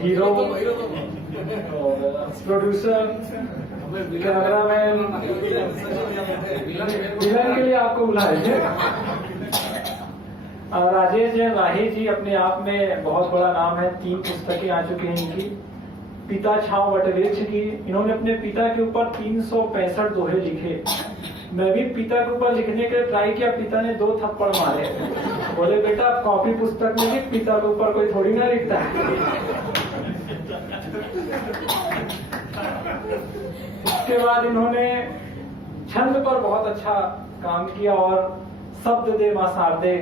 Hero और producer, cameraman, villain के लिए आपको बुलाए थे। राजेश जैन राही जी अपने आप में बहुत बड़ा नाम है, 3 पुस्तकें आ चुकी हैं इनकी। पिता छाव वटवृक्ष की, इन्होंने अपने पिता के ऊपर 365 दोहे लिखे। मैं भी पिता के ऊपर लिखने के लिए ट्राई किया, पिता ने 2 थप्पड़ मारे। बोले बेटा कॉपी पुस्तक में लिख, पिता के ऊपर कोई थोड़ी ना लिखता है। उसके बाद इन्होंने छंद पर बहुत अच्छा काम किया और शब्द दे मां शारदे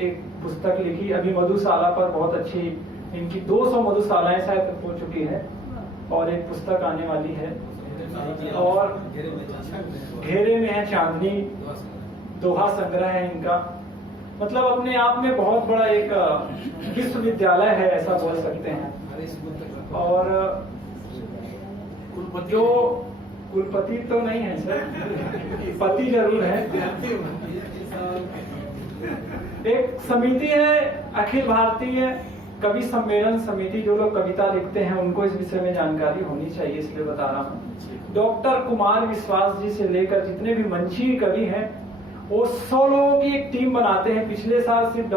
एक पुस्तक लिखी। अभी मधुशाला पर बहुत अच्छी इनकी 200 मधुशालाएं शायद हो चुकी है और एक पुस्तक आने वाली है। और घेरे में है चांदनी, दोहा संग्रह है इनका। मतलब अपने आप में बहुत बड़ा एक विश्वविद्यालय है, ऐसा बोल सकते हैं। और जो कुलपति तो नहीं है सर, पति जरूर है। एक समिति है अखिल भारतीय कवि सम्मेलन समिति, जो लोग कविता लिखते हैं उनको इस विषय में जानकारी होनी चाहिए, इसलिए बता रहा हूँ। डॉक्टर कुमार विश्वास जी से लेकर जितने भी मंची कवि हैं वो 100 लोगों की एक टीम बनाते हैं। पिछले साल सिर्फ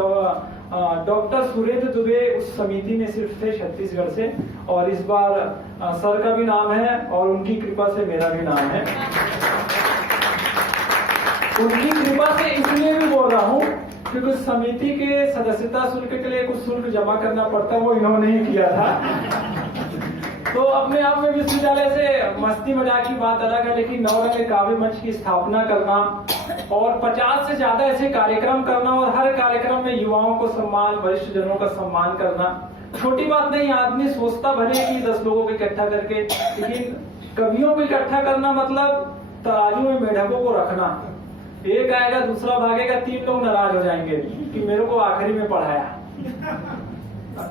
डॉक्टर सुरेंद्र दुबे उस समिति में सिर्फ थे छत्तीसगढ़ से, और इस बार सर का भी नाम है और उनकी कृपा से मेरा भी नाम है। उनकी कृपा से इसलिए भी बोल रहा हूँ क्योंकि समिति के सदस्यता शुल्क के लिए कुछ शुल्क जमा करना पड़ता है, वो इन्होंने ही किया था। तो अपने आप में विश्वविद्यालय से मस्ती मजाक की बात अलग है, लेकिन नवरंग काव्य मंच की स्थापना करना और 50 से ज्यादा ऐसे कार्यक्रम करना और हर कार्यक्रम में युवाओं को सम्मान, वरिष्ठ जनों का सम्मान करना छोटी बात नहीं। आदमी सोचता भले कि 10 लोगों को इकट्ठा करके, लेकिन कवियों को इकट्ठा करना मतलब तराजू में मेढकों को रखना। एक आएगा दूसरा भागेगा, 3 लोग नाराज हो जाएंगे कि मेरे को आखिरी में पढ़ाया।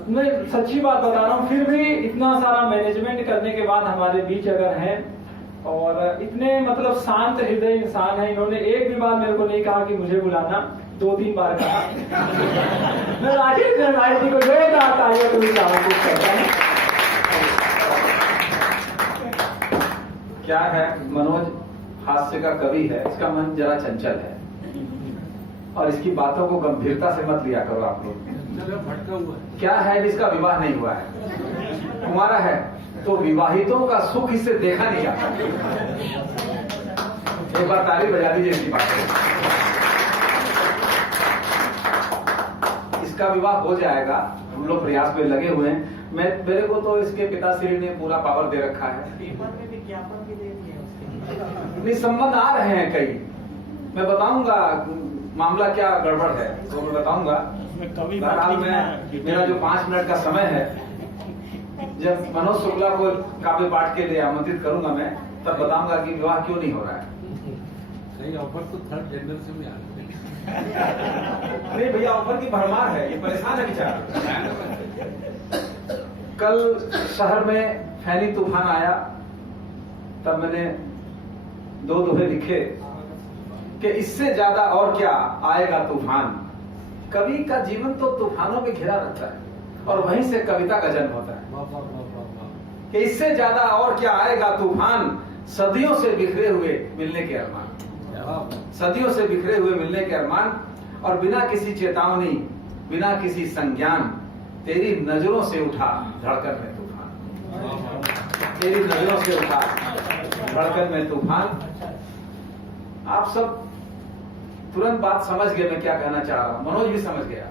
मैं सच्ची बात बता रहा हूँ। फिर भी इतना सारा मैनेजमेंट करने के बाद हमारे बीच अगर है और इतने मतलब शांत हृदय इंसान है, इन्होंने एक भी बार मेरे को नहीं कहा कि मुझे बुलाना, 2-3 बार कहा। मैं राजेश जैन राही जी को जोरदार तालियों से आमंत्रित करता हूं। क्या है, मनोज हास्य का कवि है, इसका मन जरा चंचल है और इसकी बातों को गंभीरता से मत लिया करो आप लोग। भटका हुआ है। क्या है जिसका विवाह नहीं हुआ है, तुम्हारा है तो विवाहितों का सुख इससे देखा नहीं जाता। एक बार ताली बजा दीजिए इसकी बात। इसका विवाह हो जाएगा, हम लोग प्रयास में लगे हुए हैं। मेरे को तो इसके पिताश्री ने पूरा पावर दे रखा है। पेपर में विज्ञापन भी दे दिया उसके। नहीं, संबंध आ रहे हैं कई, मैं बताऊंगा मामला क्या गड़बड़ है तो मैं बताऊंगा। बहरहाल मैं मेरा जो 5 मिनट का समय है, जब मनोज शुक्ला को काव्य पाठ के लिए आमंत्रित करूंगा मैं, तब बताऊंगा कि विवाह क्यों नहीं हो रहा है। नहीं, ऑफर तो 3rd जनरल से भी आ नहीं भैया, ऑफर की भरमार है, ये परेशान है बेचारा। कल शहर में फैनी तूफान आया, तब मैंने 2 दोहे लिखे कि इससे ज्यादा और क्या आएगा तूफान। कवि का जीवन तो तूफानों में घिरा रहता है और वहीं से कविता का जन्म होता है। कि इससे ज्यादा और क्या आएगा तूफान, सदियों से बिखरे हुए मिलने के अरमान, सदियों से बिखरे हुए मिलने के अरमान, और बिना किसी चेतावनी, बिना किसी संज्ञान, तेरी नजरों से उठा धड़कन में तूफान, तेरी नजरों से उठा धड़कन में तूफान। आप सब तुरंत बात समझ गए मैं क्या कहना चाह रहा हूं, मनोज भी समझ गया।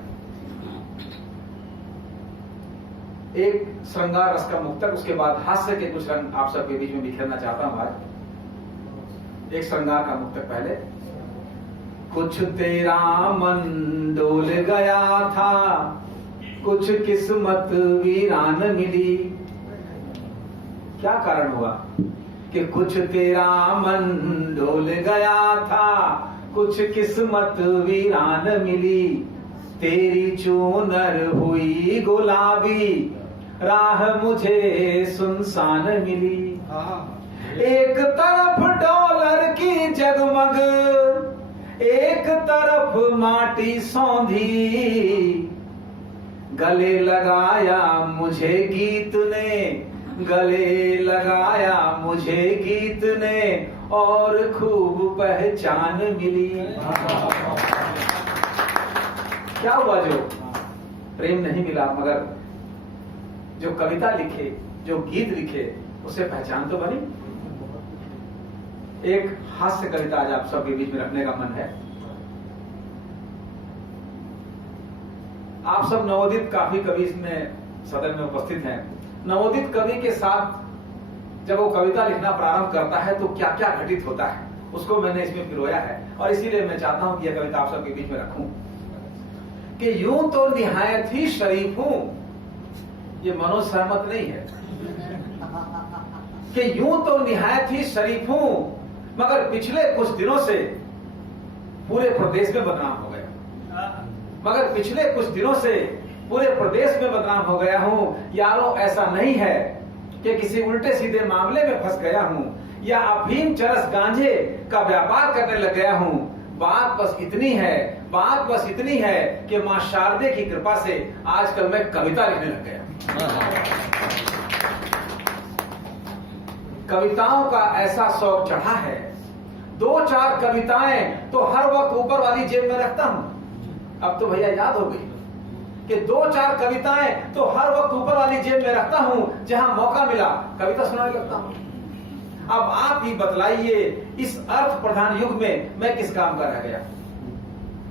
एक श्रृंगार रस का मुक्तक, उसके बाद हास्य के कुछ रंग आप सबके बीच में बिखेरना चाहता हूं आज। एक श्रृंगार का मुक्तक पहले। कुछ तेरा मन डोल गया था, कुछ किस्मत वीरान मिली। क्या कारण हुआ कि कुछ तेरा मन डोल गया था, कुछ किस्मत वीरान मिली। तेरी चूनर हुई गुलाबी, राह मुझे सुनसान मिली। एक तरफ डॉलर की जगमग, एक तरफ माटी सौंधी, गले लगाया मुझे गीत ने, गले लगाया मुझे गीत ने, और खूब पहचान मिली। क्या हुआ? जो प्रेम नहीं मिला, मगर जो कविता लिखे, जो गीत लिखे, उसे पहचान तो बनी। एक हास्य कविता आज आप सबके बीच में रखने का मन है। आप सब नवोदित काफी कवि इसमें सदन में उपस्थित हैं। नवोदित कवि के साथ जब वो कविता लिखना प्रारंभ करता है तो क्या क्या घटित होता है, उसको मैंने इसमें पिरोया है, और इसीलिए मैं चाहता हूं कि यह कविता आप सबके बीच में रखूं। कि यूं तो निहायत ही शरीफ हूं, ये मनोज सहमत नहीं है, कि यूं तो निहायत ही शरीफ हूं, मगर पिछले कुछ दिनों से पूरे प्रदेश में बदनाम हो गया। मगर पिछले कुछ दिनों से पूरे प्रदेश में बदनाम हो गया हूं। यारों, ऐसा नहीं है कि किसी उल्टे सीधे मामले में फंस गया हूं, या अफीम चरस गांजे का व्यापार करने लग गया हूं। बात बस इतनी है, बात बस इतनी है कि मां शारदे की कृपा से आजकल मैं कविता लिखने लग गया। कविताओं का ऐसा शौक चढ़ा है, 2-4 कविताएं तो हर वक्त ऊपर वाली जेब में रखता हूं। अब तो भैया याद हो गई कि 2-4 कविताएं तो हर वक्त ऊपर वाली जेब में रखता हूं, जहां मौका मिला कविता सुनाने लगता हूं। अब आप ही बतलाइए, इस अर्थ प्रधान युग में मैं किस काम का रह गया?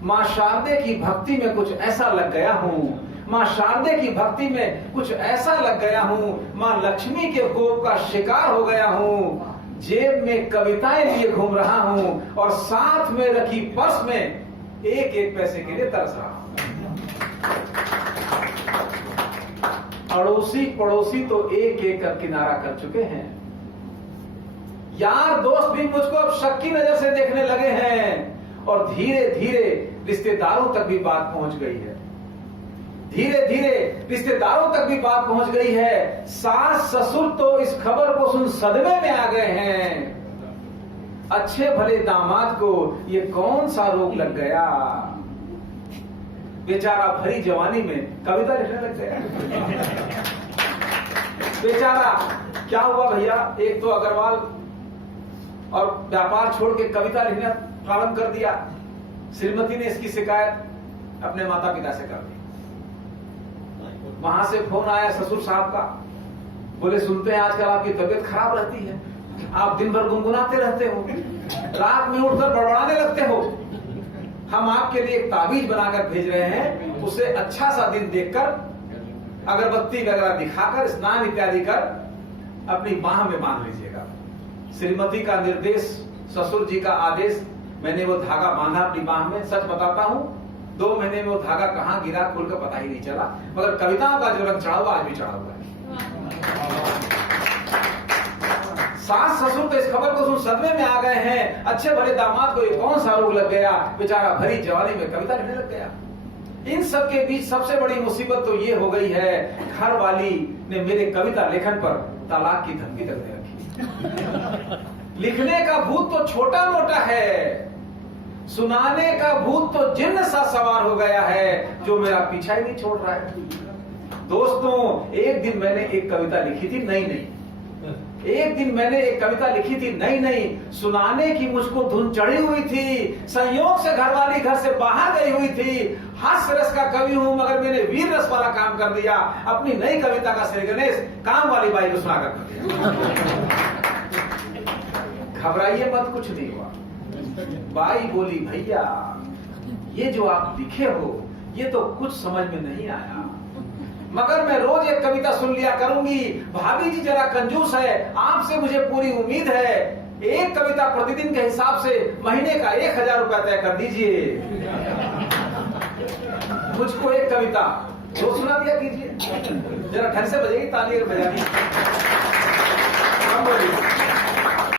मां शारदे की भक्ति में कुछ ऐसा लग गया हूं, मां शारदे की भक्ति में कुछ ऐसा लग गया हूं, मां लक्ष्मी के कोप का शिकार हो गया हूं। जेब में कविताएं लिए घूम रहा हूं, और साथ में रखी पर्स में एक पैसे के लिए तरस रहा हूं। अड़ोसी पड़ोसी तो एक कर किनारा कर चुके हैं। यार दोस्त भी मुझको अब शक की नजर से देखने लगे हैं, और धीरे धीरे रिश्तेदारों तक भी बात पहुंच गई है। धीरे धीरे रिश्तेदारों तक भी बात पहुंच गई है। सास ससुर तो इस खबर को सुन सदमे में आ गए हैं। अच्छे भले दामाद को ये कौन सा रोग लग गया? बेचारा भरी जवानी में कविता लिखने लग गया। बेचारा क्या हुआ भैया? एक तो अग्रवाल और व्यापार छोड़ के कविता लिखना प्रारंभ कर दिया। श्रीमती ने इसकी शिकायत अपने माता पिता से कर दी। वहां से फोन आया ससुर साहब का, बोले सुनते हैं आजकल आपकी तबीयत खराब रहती है, आप दिन भर गुनगुनाते रहते हो, रात में उठकर बड़बड़ाने लगते हो। हम आपके लिए एक ताबीज बनाकर भेज रहे हैं, उसे अच्छा सा दिन देखकर अगरबत्ती वगैरह दिखाकर स्नान इत्यादि कर अपनी बाह में बांध लीजिएगा। श्रीमती का निर्देश, ससुर जी का आदेश, मैंने वो धागा बांधा अपनी बाह में। सच बताता हूं, 2 महीने में वो धागा कहां गिरा खुलकर पता ही नहीं चला, मगर कविताओं का जो रंग चढ़ा हुआ आज भी चढ़ा हुआ है। सास ससुर तो इस खबर को सुन सदमे में आ गए हैं। अच्छे भले दामाद को ये कौन सा रोग लग गया? बेचारा भरी जवानी में कविता लिखने लग गया। इन सब के बीच सबसे बड़ी मुसीबत तो ये हो गई है, घर वाली ने मेरे कविता लेखन पर तलाक की धमकी तक दे रखी। लिखने का भूत तो छोटा मोटा है, सुनाने का भूत तो जिन्न सा सवार हो गया है, जो मेरा पीछा ही नहीं छोड़ रहा है। दोस्तों, एक दिन मैंने एक कविता लिखी थी नई नई, एक दिन मैंने एक कविता लिखी थी नई नई, सुनाने की मुझको धुन चढ़ी हुई थी। संयोग से घरवाली घर से बाहर गई हुई थी। हास्य रस का कवि हूं, मगर मैंने वीर रस वाला काम कर दिया। अपनी नई कविता का श्री गणेश काम वाली बाई को सुनाकर कर दिया। घबराइए मत, कुछ नहीं हुआ। बाई बोली, भैया ये जो आप लिखे हो ये तो कुछ समझ में नहीं आया, मगर मैं रोज एक कविता सुन लिया करूंगी। भाभी जी जरा कंजूस है, आपसे मुझे पूरी उम्मीद है। एक कविता प्रतिदिन के हिसाब से महीने का 1000 रुपया तय कर दीजिए। मुझको एक कविता रोज सुना दिया कीजिए। जरा ढंग से बजेगी ताली अगर बजानी।